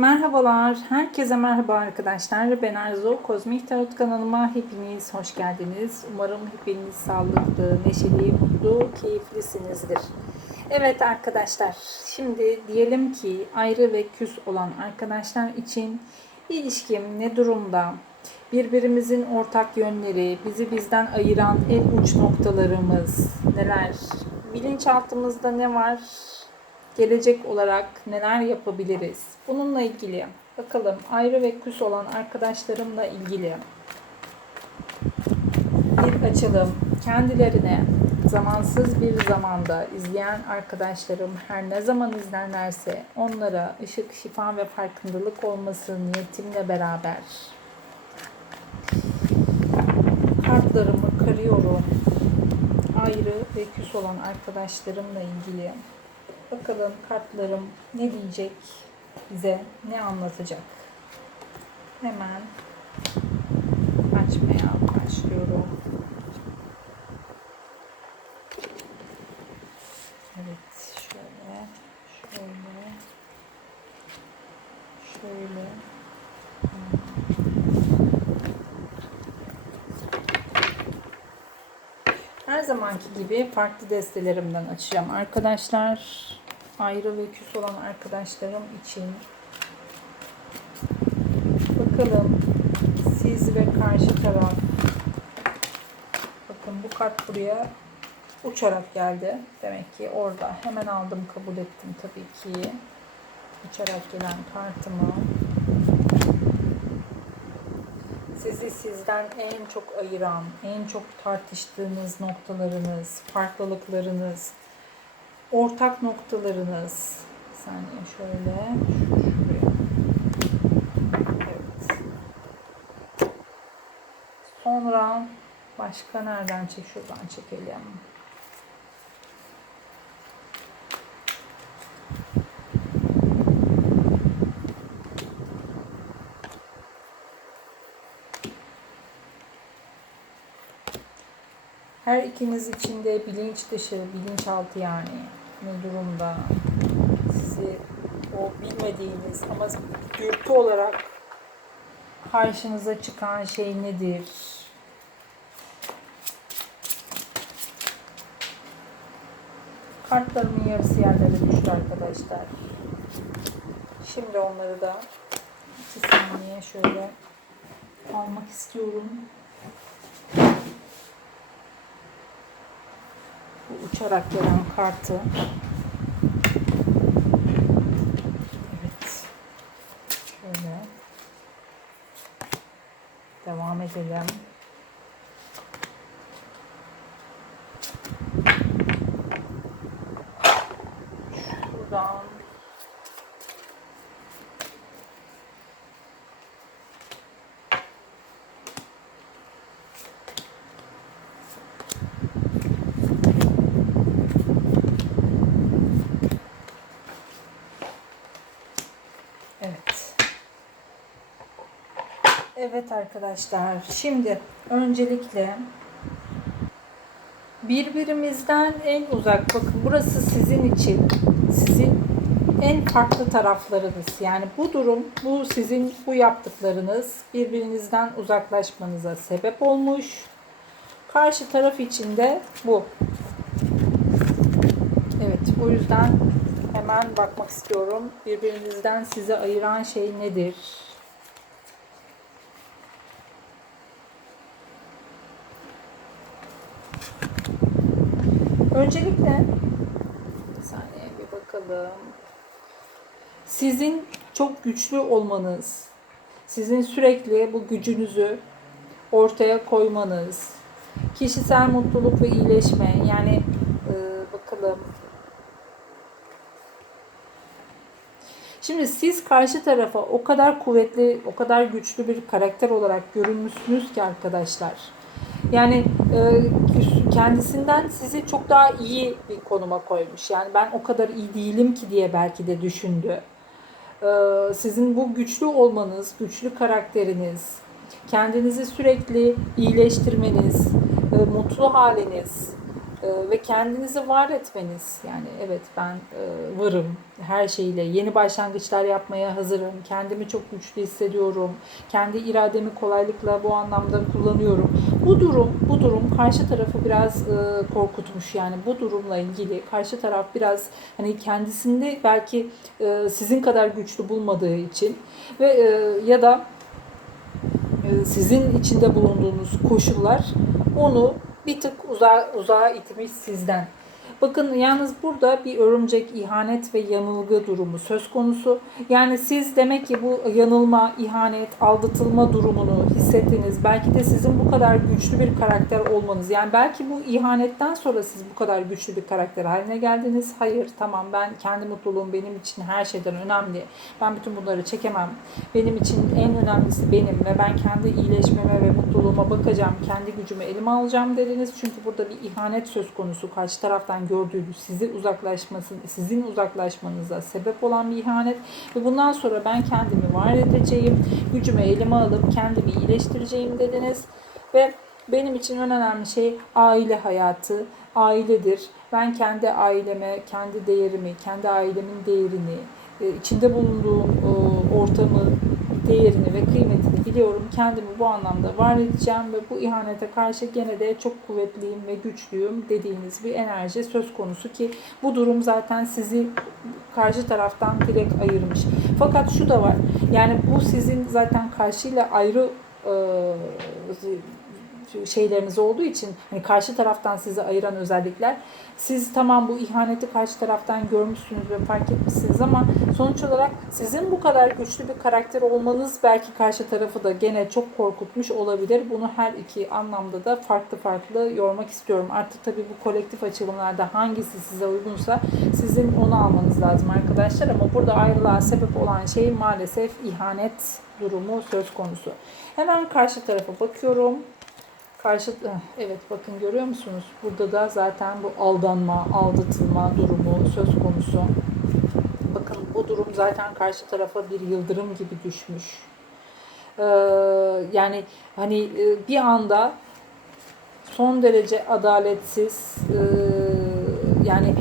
Merhabalar, herkese merhaba arkadaşlar. Ben Arzu, Kozmik Tarot kanalıma hepiniz hoş geldiniz. Umarım hepiniz sağlıklı, neşeli, mutlu, keyiflisinizdir. Evet arkadaşlar, şimdi diyelim ki ayrı ve küs olan arkadaşlar için ilişkim ne durumda? Birbirimizin ortak yönleri, bizi bizden ayıran en uç noktalarımız neler? Bilinçaltımızda ne var? Gelecek olarak neler yapabiliriz? Bununla ilgili bakalım ayrı ve küs olan arkadaşlarımla ilgili bir açılım kendilerine zamansız bir zamanda izleyen arkadaşlarım her ne zaman izlerlerse onlara ışık, şifa ve farkındalık olması niyetimle beraber kartlarımı karıyorum. Ayrı ve küs olan arkadaşlarımla ilgili Bakalım kartlarım ne diyecek bize, ne anlatacak. Hemen açmaya başlıyorum. Evet, şöyle, şöyle, şöyle. Her zamanki gibi farklı destelerimden açacağım arkadaşlar. Ayrı ve küs olan arkadaşlarım için. Bakalım siz ve karşı taraf. Bakın bu kart buraya uçarak geldi. Demek ki orada. Hemen aldım kabul ettim tabii ki. Uçarak gelen kartımı. Sizi sizden en çok ayıran, en çok tartıştığınız noktalarınız, farklılıklarınız, ortak noktalarınız. Saniye şöyle. Şuraya. Evet. Sonra başka nereden çek? Şuradan çekelim. Her ikiniz için de bilinç dışı, bilinçaltı yani ne durumda sizi o bilmediğiniz ama dürtü olarak karşınıza çıkan şey nedir? Kartlarımın yarısı yerlere düştü arkadaşlar. Şimdi onları da iki saniye şöyle almak istiyorum. Bu uçarak gelen kartı. Evet. Şöyle. Devam edelim. Şuradan Evet. Evet arkadaşlar. Şimdi öncelikle birbirimizden en uzak bakın burası sizin için sizin en farklı taraflarınız. Yani bu durum bu sizin bu yaptıklarınız birbirinizden uzaklaşmanıza sebep olmuş. Karşı taraf için de bu. Evet o yüzden hemen bakmak istiyorum. Birbirinizden sizi ayıran şey nedir? Öncelikle bir saniye bir bakalım. Sizin çok güçlü olmanız, sizin sürekli bu gücünüzü ortaya koymanız, kişisel mutluluk ve iyileşme yani e, bakalım Şimdi siz karşı tarafa o kadar kuvvetli, o kadar güçlü bir karakter olarak görünmüşsünüz ki arkadaşlar. Yani e, kendisinden sizi çok daha iyi bir konuma koymuş. Yani ben o kadar iyi değilim ki diye belki de düşündü. E, sizin bu güçlü olmanız, güçlü karakteriniz, kendinizi sürekli iyileştirmeniz, e, mutlu haliniz, Ee, ve kendinizi var etmeniz yani evet ben e, varım her şeyle. Yeni başlangıçlar yapmaya hazırım. Kendimi çok güçlü hissediyorum. Kendi irademi kolaylıkla bu anlamda kullanıyorum. Bu durum bu durum karşı tarafı biraz e, korkutmuş. Yani bu durumla ilgili karşı taraf biraz hani kendisinde belki e, sizin kadar güçlü bulmadığı için ve ya da sizin içinde bulunduğunuz koşullar onu bir tık uzağa, uzağa itmiş sizden. Bakın yalnız burada bir örümcek, ihanet ve yanılgı durumu söz konusu. Yani siz demek ki bu yanılma, ihanet, aldatılma durumunu hissettiniz. Belki de sizin bu kadar güçlü bir karakter olmanız. Yani belki bu ihanetten sonra siz bu kadar güçlü bir karakter haline geldiniz. Hayır tamam ben kendi mutluluğum benim için her şeyden önemli. Ben bütün bunları çekemem. Benim için en önemlisi benim ve ben kendi iyileşmeme ve mutluluğuma bakacağım. Kendi gücümü elime alacağım dediniz. Çünkü burada bir ihanet söz konusu. Karşı taraftan gördüğünüz sizi uzaklaşmasın, sizin uzaklaşmanıza sebep olan bir ihanet ve bundan sonra ben kendimi var edeceğim, gücümü elime alıp kendimi iyileştireceğim dediniz ve benim için en önemli şey aile hayatı, ailedir. Ben kendi aileme, kendi değerimi, kendi ailemin değerini, e, içinde bulunduğum e, ortamı, değerini ve kıymetini biliyorum. Kendimi bu anlamda var edeceğim ve bu ihanete karşı gene de çok kuvvetliyim ve güçlüyüm dediğiniz bir enerji söz konusu ki bu durum zaten sizi karşı taraftan direkt ayırmış. Fakat şu da var. Yani bu sizin zaten karşıyla ayrı e, şeyleriniz olduğu için hani karşı taraftan sizi ayıran özellikler siz tamam bu ihaneti karşı taraftan görmüşsünüz ve fark etmişsiniz ama sonuç olarak sizin bu kadar güçlü bir karakter olmanız belki karşı tarafı da gene çok korkutmuş olabilir. Bunu her iki anlamda da farklı farklı yormak istiyorum. Artık tabii bu kolektif açılımlarda hangisi size uygunsa sizin onu almanız lazım arkadaşlar ama burada ayrılığa sebep olan şey maalesef ihanet durumu söz konusu. Hemen karşı tarafa bakıyorum. Karşı evet bakın görüyor musunuz? Burada da zaten bu aldanma, aldatılma durumu söz konusu. Bakın bu durum zaten karşı tarafa bir yıldırım gibi düşmüş. Ee, yani hani e, bir anda son derece adaletsiz e, yani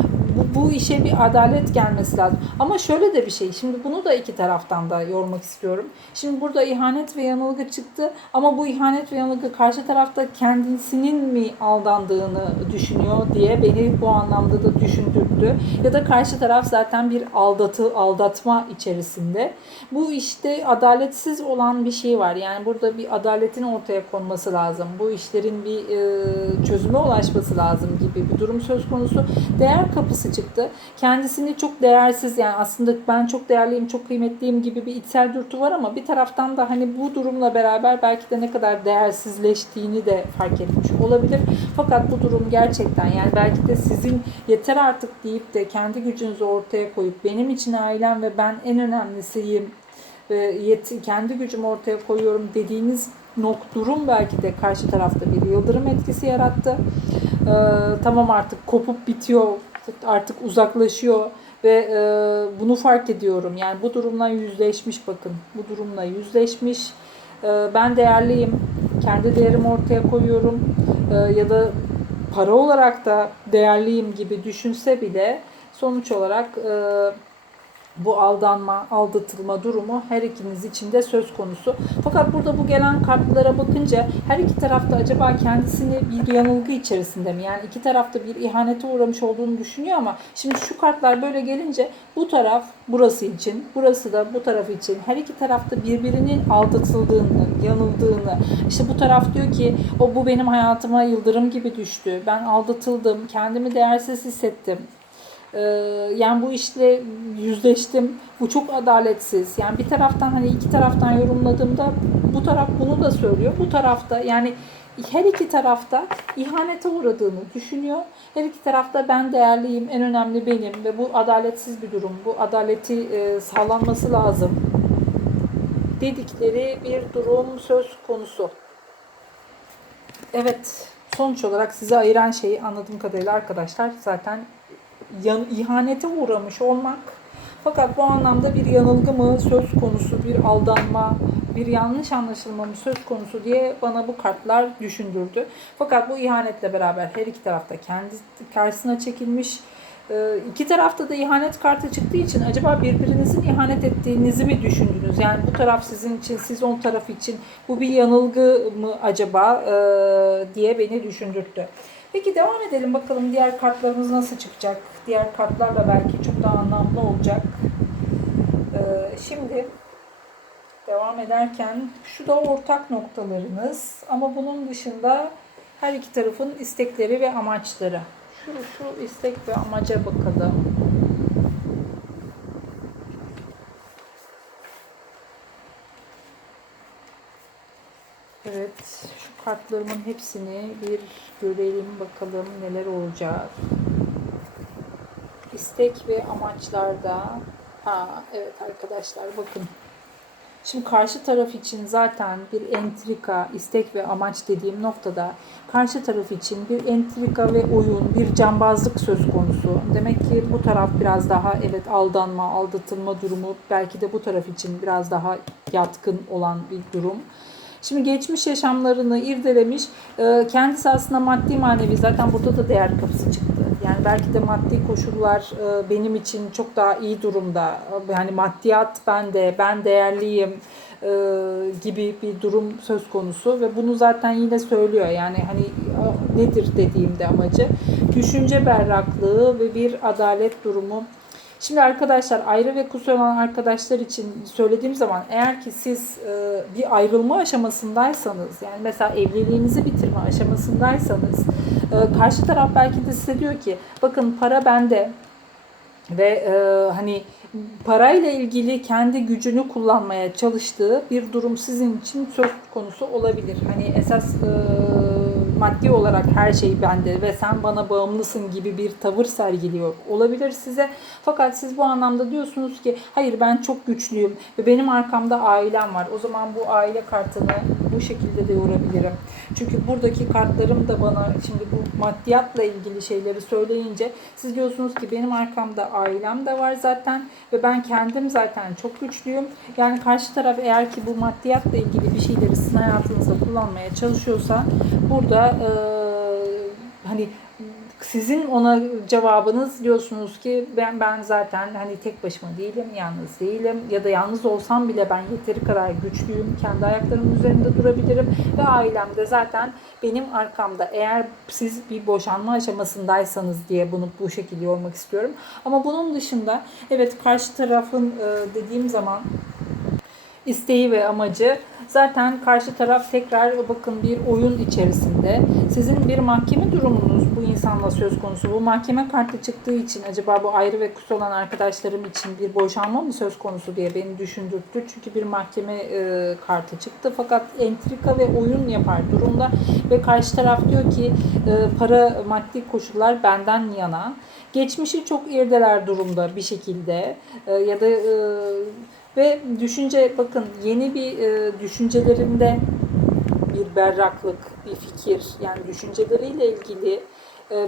bu, işe bir adalet gelmesi lazım. Ama şöyle de bir şey. Şimdi bunu da iki taraftan da yormak istiyorum. Şimdi burada ihanet ve yanılgı çıktı. Ama bu ihanet ve yanılgı karşı tarafta kendisinin mi aldandığını düşünüyor diye beni bu anlamda da düşündürdü. Ya da karşı taraf zaten bir aldatı, aldatma içerisinde. Bu işte adaletsiz olan bir şey var. Yani burada bir adaletin ortaya konması lazım. Bu işlerin bir e, çözüme ulaşması lazım gibi bir durum söz konusu. Değer kapısı çıktı. Kendisini çok değersiz yani aslında ben çok değerliyim, çok kıymetliyim gibi bir içsel dürtü var ama bir taraftan da hani bu durumla beraber belki de ne kadar değersizleştiğini de fark etmiş olabilir. Fakat bu durum gerçekten yani belki de sizin yeter artık deyip de kendi gücünüzü ortaya koyup benim için ailem ve ben en önemlisiyim ve yet, kendi gücümü ortaya koyuyorum dediğiniz nok durum belki de karşı tarafta bir yıldırım etkisi yarattı. Ee, tamam artık kopup bitiyor, artık uzaklaşıyor ve e, bunu fark ediyorum. Yani bu durumla yüzleşmiş bakın. Bu durumla yüzleşmiş. E, ben değerliyim. Kendi değerimi ortaya koyuyorum. E, ya da para olarak da değerliyim gibi düşünse bile sonuç olarak e, bu aldanma, aldatılma durumu her ikiniz için de söz konusu. Fakat burada bu gelen kartlara bakınca her iki tarafta acaba kendisini bir yanılgı içerisinde mi? Yani iki tarafta bir ihanete uğramış olduğunu düşünüyor ama şimdi şu kartlar böyle gelince bu taraf burası için, burası da bu taraf için her iki tarafta birbirinin aldatıldığını, yanıldığını işte bu taraf diyor ki o bu benim hayatıma yıldırım gibi düştü. Ben aldatıldım, kendimi değersiz hissettim. Ee, yani bu işle yüzleştim. Bu çok adaletsiz. Yani bir taraftan hani iki taraftan yorumladığımda bu taraf bunu da söylüyor. Bu tarafta yani her iki tarafta ihanete uğradığını düşünüyor. Her iki tarafta ben değerliyim, en önemli benim ve bu adaletsiz bir durum. Bu adaleti e, sağlanması lazım dedikleri bir durum söz konusu. Evet, sonuç olarak sizi ayıran şeyi anladığım kadarıyla arkadaşlar zaten yan, ihanete uğramış olmak. Fakat bu anlamda bir yanılgı mı söz konusu, bir aldanma, bir yanlış anlaşılma mı söz konusu diye bana bu kartlar düşündürdü. Fakat bu ihanetle beraber her iki tarafta kendi karşısına çekilmiş. Ee, iki tarafta da ihanet kartı çıktığı için acaba birbirinizin ihanet ettiğinizi mi düşündünüz? Yani bu taraf sizin için, siz on taraf için bu bir yanılgı mı acaba e, diye beni düşündürttü. Peki devam edelim bakalım diğer kartlarımız nasıl çıkacak? Diğer kartlarla belki çok daha anlamlı olacak. Ee, şimdi devam ederken şu da ortak noktalarınız ama bunun dışında her iki tarafın istekleri ve amaçları. Şu, şu istek ve amaca bakalım. Evet, kartlarımın hepsini bir görelim bakalım neler olacak. İstek ve amaçlarda. Ha, evet arkadaşlar bakın. Şimdi karşı taraf için zaten bir entrika, istek ve amaç dediğim noktada karşı taraf için bir entrika ve oyun, bir cambazlık söz konusu. Demek ki bu taraf biraz daha evet aldanma, aldatılma durumu belki de bu taraf için biraz daha yatkın olan bir durum. Şimdi geçmiş yaşamlarını irdelemiş. Ee, Kendisi aslında maddi manevi zaten burada da değer kapısı çıktı. Yani belki de maddi koşullar e, benim için çok daha iyi durumda. Yani maddiyat bende, ben değerliyim e, gibi bir durum söz konusu ve bunu zaten yine söylüyor. Yani hani e, nedir dediğimde amacı düşünce berraklığı ve bir adalet durumu Şimdi arkadaşlar ayrı ve kus olan arkadaşlar için söylediğim zaman eğer ki siz e, bir ayrılma aşamasındaysanız yani mesela evliliğinizi bitirme aşamasındaysanız e, karşı taraf belki de size diyor ki bakın para bende ve e, hani parayla ilgili kendi gücünü kullanmaya çalıştığı bir durum sizin için söz konusu olabilir. Hani esas e, maddi olarak her şey bende ve sen bana bağımlısın gibi bir tavır sergiliyor olabilir size. Fakat siz bu anlamda diyorsunuz ki hayır ben çok güçlüyüm ve benim arkamda ailem var. O zaman bu aile kartını bu şekilde de yorabilirim. Çünkü buradaki kartlarım da bana şimdi bu maddiyatla ilgili şeyleri söyleyince siz diyorsunuz ki benim arkamda ailem de var zaten ve ben kendim zaten çok güçlüyüm. Yani karşı taraf eğer ki bu maddiyatla ilgili bir şeyleri sizin hayatınızda kullanmaya çalışıyorsa burada e, hani sizin ona cevabınız diyorsunuz ki ben ben zaten hani tek başıma değilim, yalnız değilim ya da yalnız olsam bile ben yeteri kadar güçlüyüm, kendi ayaklarımın üzerinde durabilirim ve ailem de zaten benim arkamda. Eğer siz bir boşanma aşamasındaysanız diye bunu bu şekilde yormak istiyorum. Ama bunun dışında evet karşı tarafın e, dediğim zaman isteği ve amacı zaten karşı taraf tekrar bakın bir oyun içerisinde. Sizin bir mahkeme durumunuz bu insanla söz konusu. Bu mahkeme kartı çıktığı için acaba bu ayrı ve kus olan arkadaşlarım için bir boşanma mı söz konusu diye beni düşündürttü. Çünkü bir mahkeme e, kartı çıktı fakat entrika ve oyun yapar durumda ve karşı taraf diyor ki e, para maddi koşullar benden yana. Geçmişi çok irdeler durumda bir şekilde e, ya da e, ve düşünce bakın yeni bir e, düşüncelerinde bir berraklık, bir fikir yani düşünceleriyle ilgili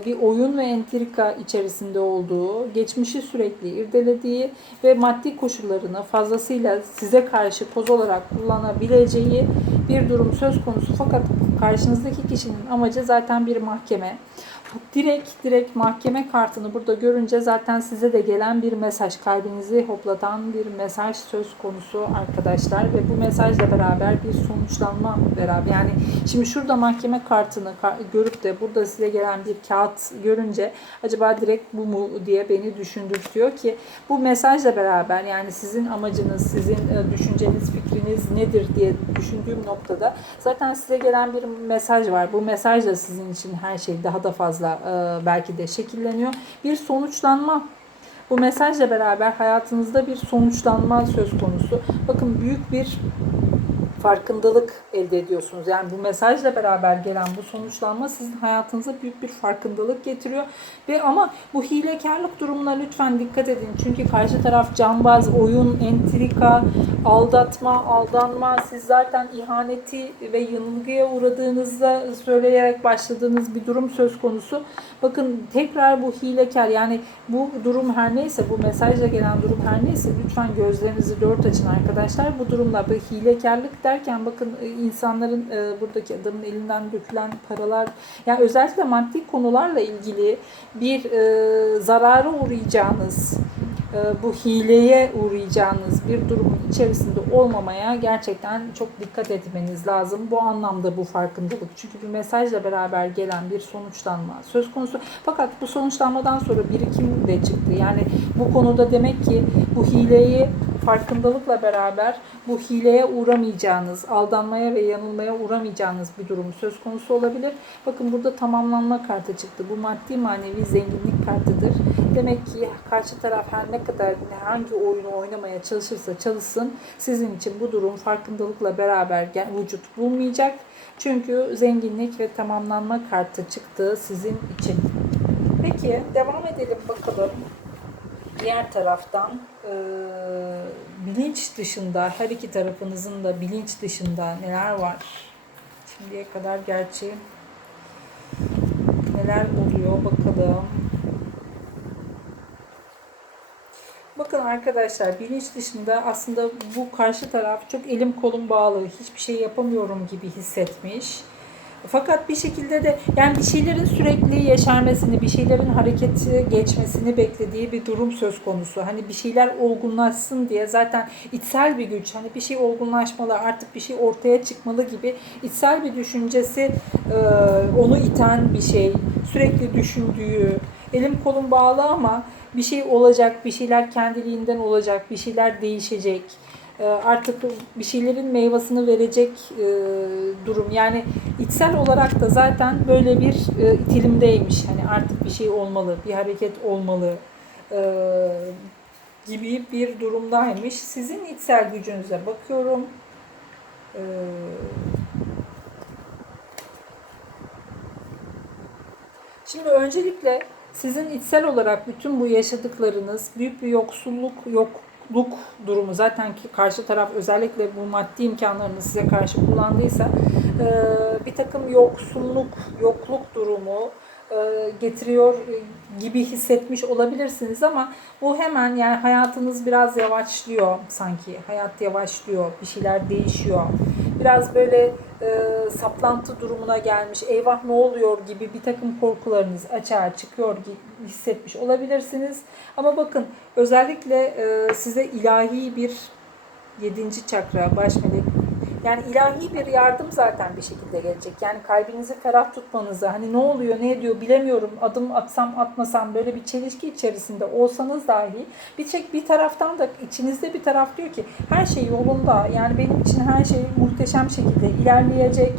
bir oyun ve entrika içerisinde olduğu, geçmişi sürekli irdelediği ve maddi koşullarını fazlasıyla size karşı koz olarak kullanabileceği bir durum söz konusu. Fakat karşınızdaki kişinin amacı zaten bir mahkeme. Direkt direkt mahkeme kartını burada görünce zaten size de gelen bir mesaj, kalbinizi hoplatan bir mesaj söz konusu arkadaşlar ve bu mesajla beraber bir sonuçlanma beraber yani şimdi şurada mahkeme kartını görüp de burada size gelen bir kağıt görünce acaba direkt bu mu diye beni düşündürtüyor ki bu mesajla beraber yani sizin amacınız, sizin e, düşünceniz, fikriniz nedir diye düşündüğüm noktada zaten size gelen bir mesaj var. Bu mesaj da sizin için her şey daha da fazla e, belki de şekilleniyor. Bir sonuçlanma bu mesajla beraber hayatınızda bir sonuçlanma söz konusu. Bakın büyük bir farkındalık elde ediyorsunuz. Yani bu mesajla beraber gelen bu sonuçlanma sizin hayatınıza büyük bir farkındalık getiriyor. Ve ama bu hilekarlık durumuna lütfen dikkat edin. Çünkü karşı taraf cambaz, oyun, entrika, aldatma, aldanma, siz zaten ihaneti ve yanılgıya uğradığınızda söyleyerek başladığınız bir durum söz konusu. Bakın tekrar bu hilekar yani bu durum her neyse bu mesajla gelen durum her neyse lütfen gözlerinizi dört açın arkadaşlar. Bu durumlar böyle hilekarlık derken bakın e, insanların e, buradaki adamın elinden dökülen paralar yani özellikle maddi konularla ilgili bir e, zarara uğrayacağınız e, bu hileye uğrayacağınız bir durumun içerisinde olmamaya gerçekten çok dikkat etmeniz lazım. Bu anlamda bu farkındalık. Çünkü bir mesajla beraber gelen bir sonuçlanma söz konusu. Fakat bu sonuçlanmadan sonra birikim de çıktı. Yani bu konuda demek ki bu hileyi farkındalıkla beraber bu hileye uğramayacağınız, aldanmaya ve yanılmaya uğramayacağınız bir durum söz konusu olabilir. Bakın burada tamamlanma kartı çıktı. Bu maddi manevi zenginlik kartıdır. Demek ki karşı taraf her ne kadar hangi oyunu oynamaya çalışırsa çalışsın sizin için bu durum farkındalıkla beraber vücut bulmayacak. Çünkü zenginlik ve tamamlanma kartı çıktı sizin için. Peki devam edelim bakalım. Diğer taraftan e, bilinç dışında her iki tarafınızın da bilinç dışında neler var? Şimdiye kadar gerçi neler oluyor bakalım. Bakın arkadaşlar bilinç dışında aslında bu karşı taraf çok elim kolum bağlı, hiçbir şey yapamıyorum gibi hissetmiş. Fakat bir şekilde de yani bir şeylerin sürekli yeşermesini, bir şeylerin hareketi geçmesini beklediği bir durum söz konusu. Hani bir şeyler olgunlaşsın diye zaten içsel bir güç, hani bir şey olgunlaşmalı, artık bir şey ortaya çıkmalı gibi içsel bir düşüncesi e, onu iten bir şey. Sürekli düşündüğü, elim kolum bağlı ama bir şey olacak, bir şeyler kendiliğinden olacak, bir şeyler değişecek. E, Artık bir şeylerin meyvasını verecek e, durum. Yani içsel olarak da zaten böyle bir e, itilimdeymiş. Hani artık bir şey olmalı, bir hareket olmalı e, gibi bir durumdaymış. Sizin içsel gücünüze bakıyorum. Şimdi öncelikle sizin içsel olarak bütün bu yaşadıklarınız büyük bir yoksulluk, yokluk durumu zaten ki karşı taraf özellikle bu maddi imkanlarını size karşı kullandıysa bir takım yoksulluk, yokluk durumu getiriyor e, gibi hissetmiş olabilirsiniz ama bu hemen yani hayatınız biraz yavaşlıyor sanki. Hayat yavaşlıyor, bir şeyler değişiyor. Biraz böyle e, saplantı durumuna gelmiş, eyvah ne oluyor gibi bir takım korkularınız açığa çıkıyor gibi hissetmiş olabilirsiniz. Ama bakın özellikle e, size ilahi bir yedinci çakra, baş melek yani ilahi bir yardım zaten bir şekilde gelecek. Yani kalbinizi ferah tutmanızı, hani ne oluyor, ne ediyor bilemiyorum, adım atsam atmasam böyle bir çelişki içerisinde olsanız dahi bir çek bir taraftan da içinizde bir taraf diyor ki her şey yolunda. Yani benim için her şey muhteşem şekilde ilerleyecek.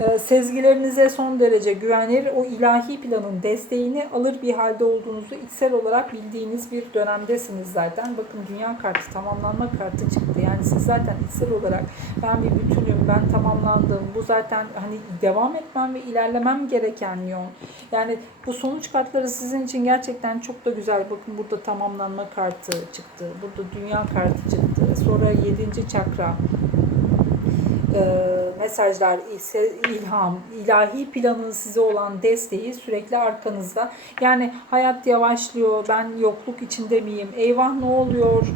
Ee, Sezgilerinize son derece güvenir, o ilahi planın desteğini alır bir halde olduğunuzu içsel olarak bildiğiniz bir dönemdesiniz zaten. Bakın dünya kartı, tamamlanma kartı çıktı. Yani siz zaten içsel olarak ben bir bütünüm, ben tamamlandım. Bu zaten hani devam etmem ve ilerlemem gereken yol. Yani bu sonuç kartları sizin için gerçekten çok da güzel. Bakın burada tamamlanma kartı çıktı. Burada dünya kartı çıktı. Sonra yedinci çakra e, mesajlar, ise ilham, ilahi planın size olan desteği sürekli arkanızda. Yani hayat yavaşlıyor, ben yokluk içinde miyim, eyvah ne oluyor,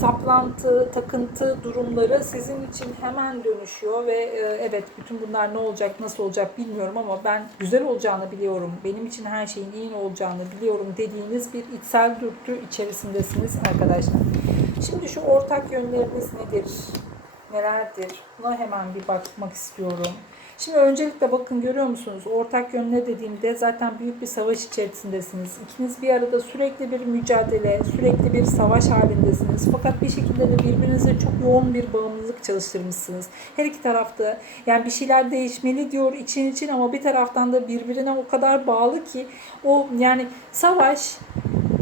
saplantı, takıntı durumları sizin için hemen dönüşüyor ve e, evet bütün bunlar ne olacak, nasıl olacak bilmiyorum ama ben güzel olacağını biliyorum, benim için her şeyin iyi olacağını biliyorum dediğiniz bir içsel dürtü içerisindesiniz arkadaşlar. Şimdi şu ortak yönleriniz nedir? Nelerdir? Buna hemen bir bakmak istiyorum. Şimdi öncelikle bakın görüyor musunuz? Ortak yön ne dediğimde zaten büyük bir savaş içerisindesiniz. İkiniz bir arada sürekli bir mücadele, sürekli bir savaş halindesiniz. Fakat bir şekilde de birbirinize çok yoğun bir bağımlılık çalıştırmışsınız. Her iki tarafta yani bir şeyler değişmeli diyor için için ama bir taraftan da birbirine o kadar bağlı ki o yani savaş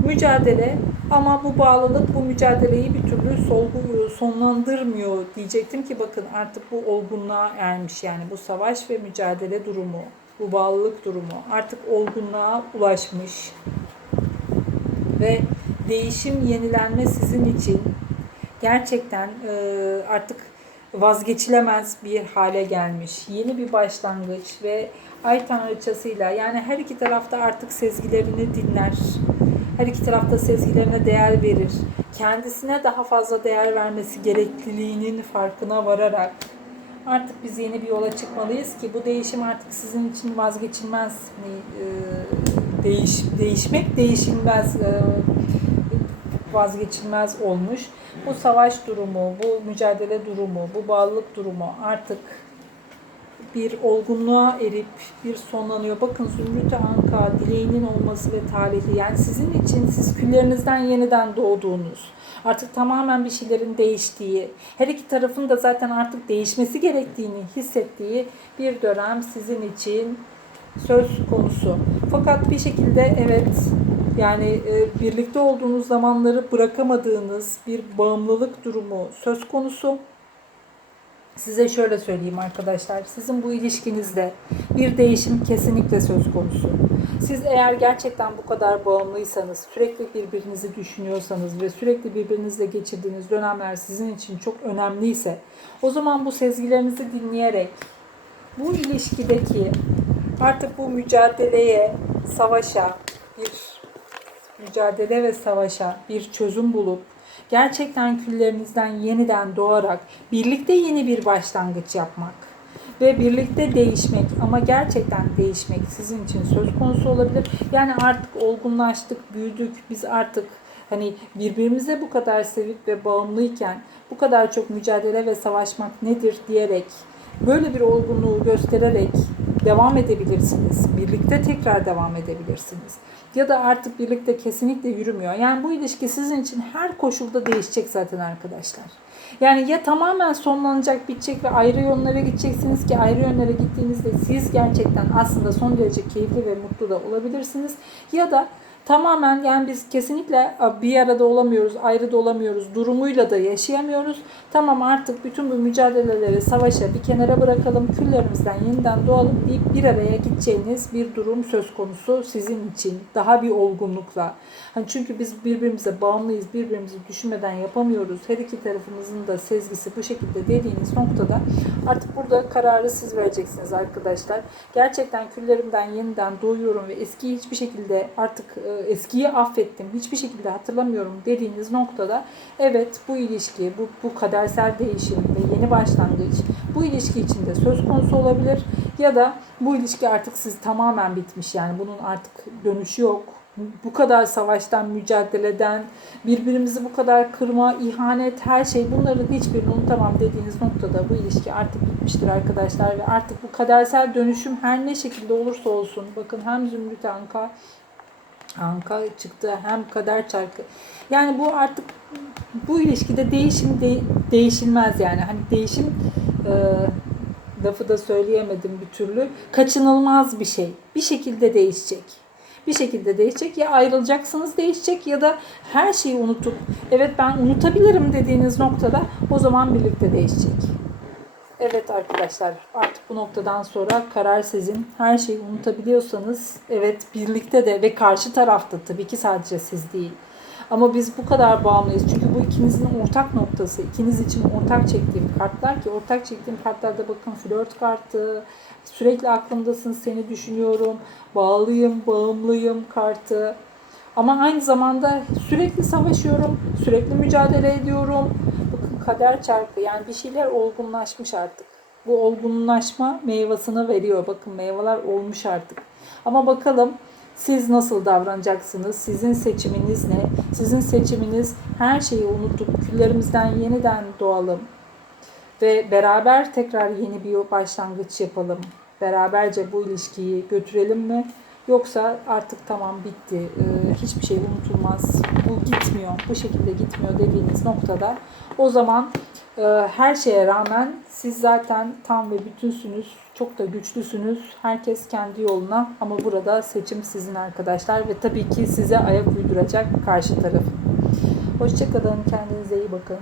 mücadele ama bu bağlılık bu mücadeleyi bir türlü solgu, sonlandırmıyor diyecektim ki bakın artık bu olgunluğa ermiş yani bu savaş ve mücadele durumu bu bağlılık durumu artık olgunluğa ulaşmış ve değişim yenilenme sizin için gerçekten e, artık vazgeçilemez bir hale gelmiş. Yeni bir başlangıç ve ay tanrıçasıyla yani her iki tarafta artık sezgilerini dinler. Her iki tarafta sezgilerine değer verir. Kendisine daha fazla değer vermesi gerekliliğinin farkına vararak artık biz yeni bir yola çıkmalıyız ki bu değişim artık sizin için vazgeçilmez. Hani, e, değiş, değişmek değişilmez. E, vazgeçilmez olmuş. Bu savaş durumu, bu mücadele durumu, bu bağlılık durumu artık bir olgunluğa erip bir sonlanıyor. Bakın Zümrüt Anka dileğinin olması ve tarihi yani sizin için siz küllerinizden yeniden doğduğunuz artık tamamen bir şeylerin değiştiği her iki tarafın da zaten artık değişmesi gerektiğini hissettiği bir dönem sizin için söz konusu. Fakat bir şekilde evet yani e, birlikte olduğunuz zamanları bırakamadığınız bir bağımlılık durumu söz konusu. Size şöyle söyleyeyim arkadaşlar. Sizin bu ilişkinizde bir değişim kesinlikle söz konusu. Siz eğer gerçekten bu kadar bağımlıysanız, sürekli birbirinizi düşünüyorsanız ve sürekli birbirinizle geçirdiğiniz dönemler sizin için çok önemliyse, o zaman bu sezgilerinizi dinleyerek bu ilişkideki artık bu mücadeleye, savaşa, bir mücadele ve savaşa bir çözüm bulup gerçekten küllerinizden yeniden doğarak birlikte yeni bir başlangıç yapmak ve birlikte değişmek ama gerçekten değişmek sizin için söz konusu olabilir. Yani artık olgunlaştık, büyüdük. Biz artık hani birbirimize bu kadar sevip ve bağımlıyken bu kadar çok mücadele ve savaşmak nedir diyerek böyle bir olgunluğu göstererek devam edebilirsiniz. Birlikte tekrar devam edebilirsiniz. Ya da artık birlikte kesinlikle yürümüyor. Yani bu ilişki sizin için her koşulda değişecek zaten arkadaşlar. Yani ya tamamen sonlanacak, bitecek ve ayrı yönlere gideceksiniz ki ayrı yönlere gittiğinizde siz gerçekten aslında son derece keyifli ve mutlu da olabilirsiniz. Ya da tamamen yani biz kesinlikle bir arada olamıyoruz, ayrı da olamıyoruz durumuyla da yaşayamıyoruz. Tamam artık bütün bu mücadeleleri, savaşa bir kenara bırakalım, küllerimizden yeniden doğalım deyip bir araya gideceğiniz bir durum söz konusu sizin için. Daha bir olgunlukla. Hani çünkü biz birbirimize bağımlıyız, birbirimizi düşünmeden yapamıyoruz. Her iki tarafımızın da sezgisi bu şekilde dediğiniz noktada artık burada kararı siz vereceksiniz arkadaşlar. Gerçekten küllerimden yeniden doğuyorum ve eskiyi hiçbir şekilde artık e, eskiyi affettim, hiçbir şekilde hatırlamıyorum dediğiniz noktada evet bu ilişki, bu, bu kadersel değişim ve yeni başlangıç bu ilişki içinde söz konusu olabilir ya da bu ilişki artık siz tamamen bitmiş yani bunun artık dönüşü yok. Bu kadar savaştan, mücadeleden, birbirimizi bu kadar kırma, ihanet, her şey bunların hiçbirini unutamam dediğiniz noktada bu ilişki artık bitmiştir arkadaşlar ve artık bu kadersel dönüşüm her ne şekilde olursa olsun bakın hem Zümrüt Anka Anka çıktı hem kader çarkı. Yani bu artık bu ilişkide değişim de, değişilmez yani. Hani değişim e, lafı da söyleyemedim bir türlü. Kaçınılmaz bir şey. Bir şekilde değişecek. Bir şekilde değişecek. Ya ayrılacaksınız değişecek ya da her şeyi unutup evet ben unutabilirim dediğiniz noktada o zaman birlikte değişecek. Evet arkadaşlar artık bu noktadan sonra karar sizin. Her şeyi unutabiliyorsanız evet birlikte de ve karşı tarafta tabii ki sadece siz değil. Ama biz bu kadar bağımlıyız. Çünkü bu ikinizin ortak noktası. ikiniz için ortak çektiğim kartlar ki ortak çektiğim kartlarda bakın flört kartı, sürekli aklımdasın, seni düşünüyorum, bağlıyım, bağımlıyım kartı. Ama aynı zamanda sürekli savaşıyorum, sürekli mücadele ediyorum. Kader çarkı yani bir şeyler olgunlaşmış artık. Bu olgunlaşma meyvasını veriyor. Bakın meyveler olmuş artık. Ama bakalım siz nasıl davranacaksınız? Sizin seçiminiz ne? Sizin seçiminiz her şeyi unutup küllerimizden yeniden doğalım. Ve beraber tekrar yeni bir başlangıç yapalım. Beraberce bu ilişkiyi götürelim mi? Yoksa artık tamam bitti, ee, hiçbir şey unutulmaz, bu gitmiyor, bu şekilde gitmiyor dediğiniz noktada o zaman e, her şeye rağmen siz zaten tam ve bütünsünüz, çok da güçlüsünüz. Herkes kendi yoluna ama burada seçim sizin arkadaşlar ve tabii ki size ayak uyduracak karşı taraf. Hoşçakalın, kendinize iyi bakın.